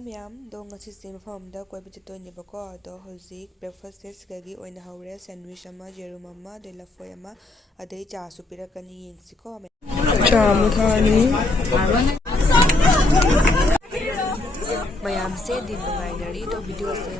Hi ma'am, do ngasi sim form da koi bit toy ni bako do hozik breakfast test kagi oina haure sandwich ama jerum ama de la foi ama adai cha su pirakani yengsi ko cha muthani mayam se din ngai nari do video se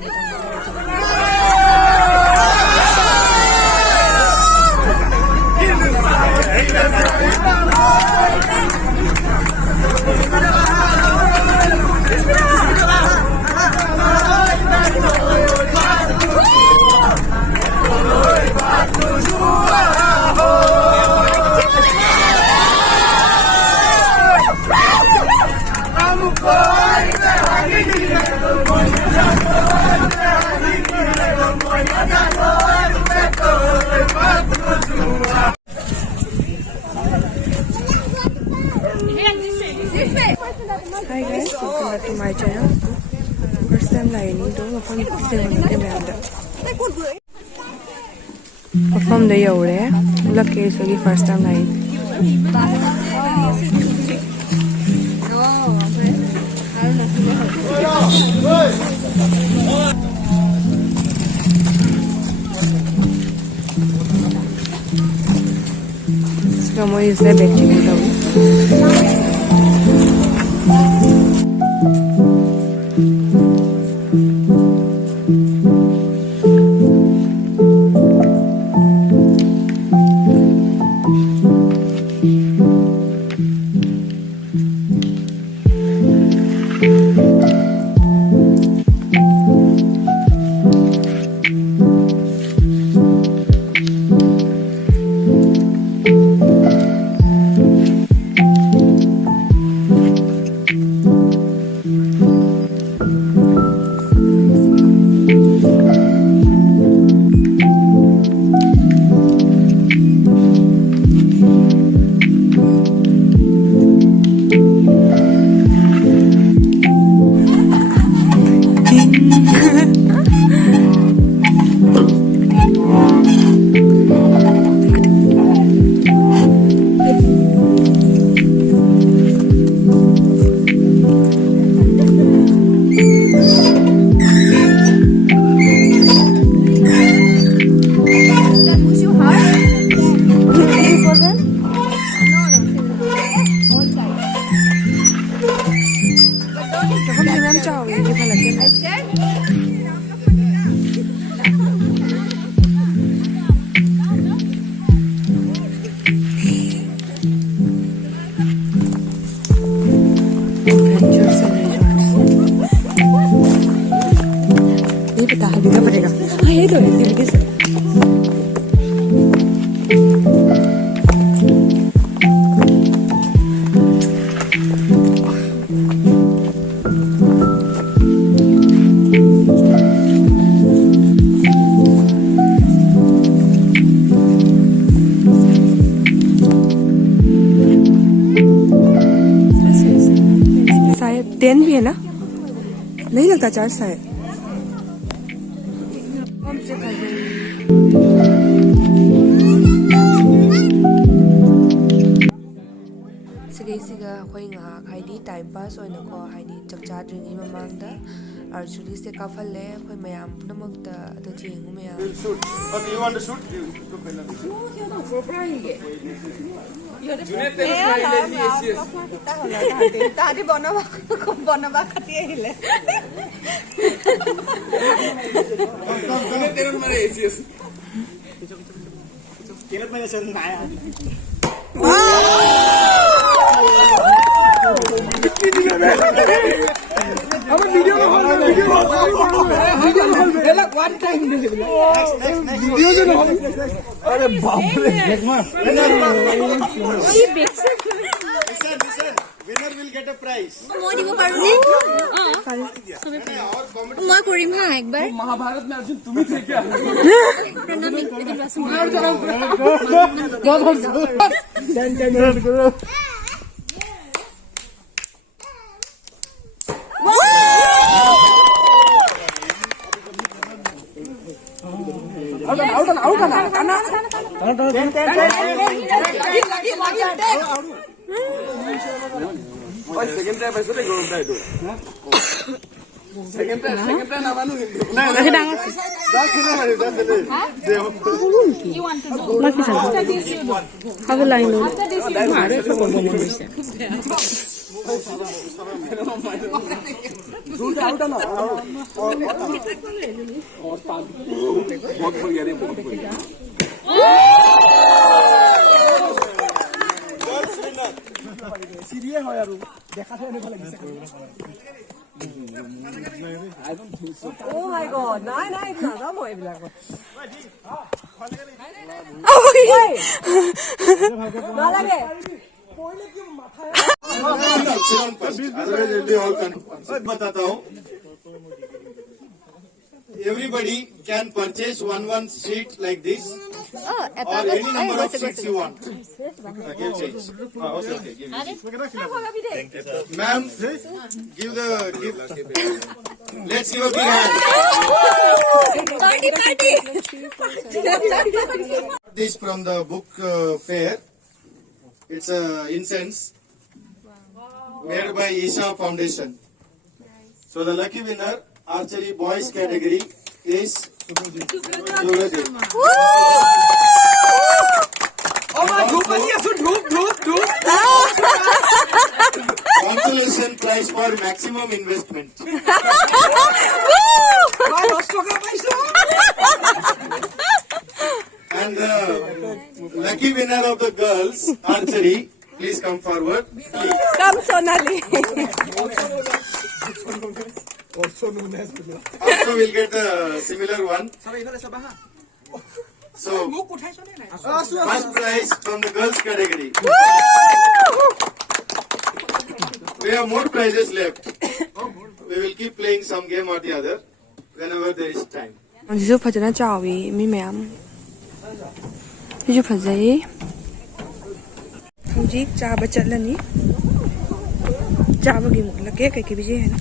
Hi guys, welcome back to my channel. First time lining do mafam seven ke manda. Mafam da yaure. Lucky so gi first time line. Kamu isle back chicken देना पड़ेगा। हाँ ये तो activity से शायद 10 भी है ना, नहीं लगता चार्ज शायद। Siga khoi nga haidi time pass oina ko haidi chakcha dringi mamangda archery se kafalle khoi mayam punamakta ado jingu mayam. Okay, you want to shoot? You look better. Tadi bonaba khati ahile. Tera mara ACS. Kirat mein se naya. Our video one time next video अरे बाप रे listen winner will get a prize মই দিব পাৰো নে মই কৰিম হা একবাৰ महाभारत में अर्जुन तुम ही थे क्या প্ৰণামী second time I said I go Second time namanu hindi. That's it. You want to do? After this you do. Have a line on. After this you do. Oh my god. Nei, da må jeg bli Everybody can purchase one sheet like this Oh, or any number of sheets you want. Give change. Okay, give it. Ma'am, give. Let's give a big hand. Party. This from the book fair. It's a incense made by Isha Foundation. So the lucky winner, archery boys category, is Subradev. Consolation prize for maximum investment. And the lucky winner of the girls archery, please come forward. Come, Sonali. Also we'll get a similar one. So first prize from the girls category. We have more prizes left. We will keep playing some game or the other whenever there is time. ꯍꯧꯖꯤꯛꯁꯨ ꯐꯖꯅ ꯆꯥꯎꯋꯤ ꯃꯤ ꯃꯌꯥꯝ ꯁꯤꯁꯨ ꯐꯖꯩ ꯍꯧꯖꯤꯛ ꯆꯥꯕ ꯆꯠꯂꯅꯤ ꯆꯥꯕꯒꯤ ꯃꯨꯛꯂꯛꯀꯦ ꯀꯩꯀꯩ ꯄꯤꯖꯩ ꯍꯥꯏꯅ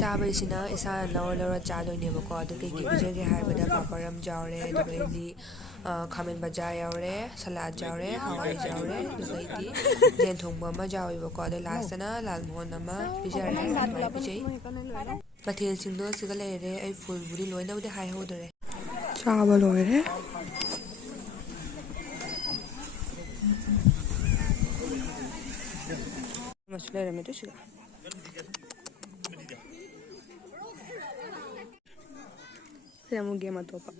ꯆꯥꯕꯁꯤꯅ ꯏꯁꯥꯅ ꯂꯧꯔ ꯆꯥꯗꯣꯏꯅꯦꯕꯀꯣ ꯑꯗꯨ ꯀꯩꯀꯩ ꯄꯤꯖꯒꯦ ꯍꯥꯏꯕꯗ ꯄꯥꯄꯔ ꯑꯃ ꯌꯥꯎꯔꯦ ꯑꯗꯨꯒ ꯑꯩꯗꯤ ꯈꯥꯃꯦꯟ ꯕꯖꯥ ꯌꯥꯎꯔꯦ ꯁꯂꯥꯗ ꯌꯥꯎꯔꯦ ꯍꯋꯥꯏ ꯌꯥꯎꯔꯦ ꯑꯗꯨꯒ ꯑꯩꯗꯤ ꯌꯦꯟ ꯊꯣꯡꯕ ꯑꯃ ꯌꯥꯎꯋꯦꯕꯀꯣ ꯑꯗꯩ ꯂꯥꯁꯇꯅ ꯂꯥꯜ ꯃꯣꯍꯣꯟ ꯑꯃ ꯄꯤꯖꯔꯦ ꯑꯗꯨꯃꯥꯏꯅ ꯄꯤꯖꯩ ꯃꯊꯦꯜꯁꯤꯡꯗꯣ ꯁꯤꯒ ꯂꯩꯔꯦ ꯑꯩ ꯐꯨꯜꯕꯨꯗꯤ ꯂꯣꯏꯅꯕꯨꯗꯤ ꯍꯥꯏꯍꯧꯗꯔꯦ ꯆꯥꯕ ꯂꯣꯏꯔꯦ ꯑꯃꯁꯨ ꯂꯩꯔꯝꯃꯦ ꯑꯗꯨ ꯁꯤꯒ ꯁꯤ ꯑꯃꯨꯛ ꯒꯦꯝ ꯑꯇꯣꯞꯄ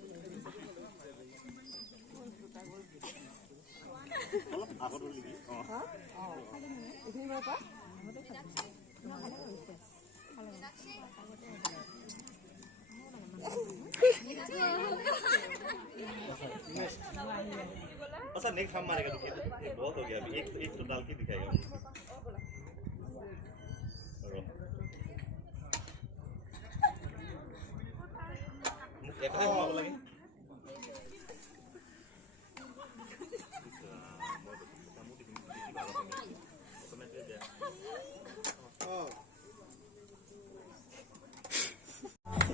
अच्छा नेक्स्ट हम मारेगा तो बहुत हो गया अभी एक तो डाल के दिखाएगा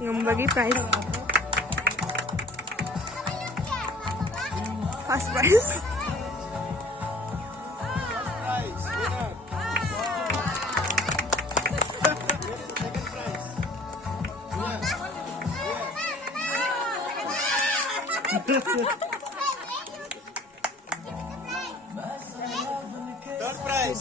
ngambagi prize first prize Third prize.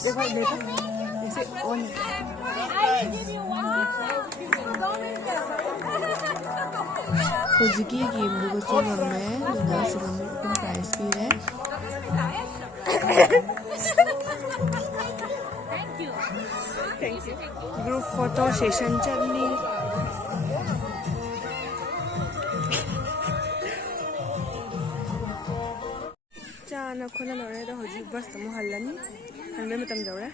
ꯍꯧꯖꯤꯛꯀꯤ ꯒꯦꯝꯗꯨꯒꯁꯨ ꯉꯝꯃꯦ ꯑꯗꯨꯅ ꯁꯤꯒ ꯑꯃꯨꯛ ꯄ꯭ꯔꯥꯏꯖ ꯄꯤꯔꯦ ꯒ꯭ꯔꯨꯞ ꯐꯣꯇꯣ ꯁꯦꯁꯟ ꯆꯠꯂꯤ ꯆꯥꯅ ꯈꯣꯠꯅ ꯂꯣꯏꯔꯦ ꯑꯗꯣ ꯍꯧꯖꯤꯛ ꯕꯁꯇ ꯑꯃꯨꯛ ꯍꯜꯂꯅꯤ ꯍꯟꯕꯩ ꯃꯇꯝ ꯌꯧꯔꯦ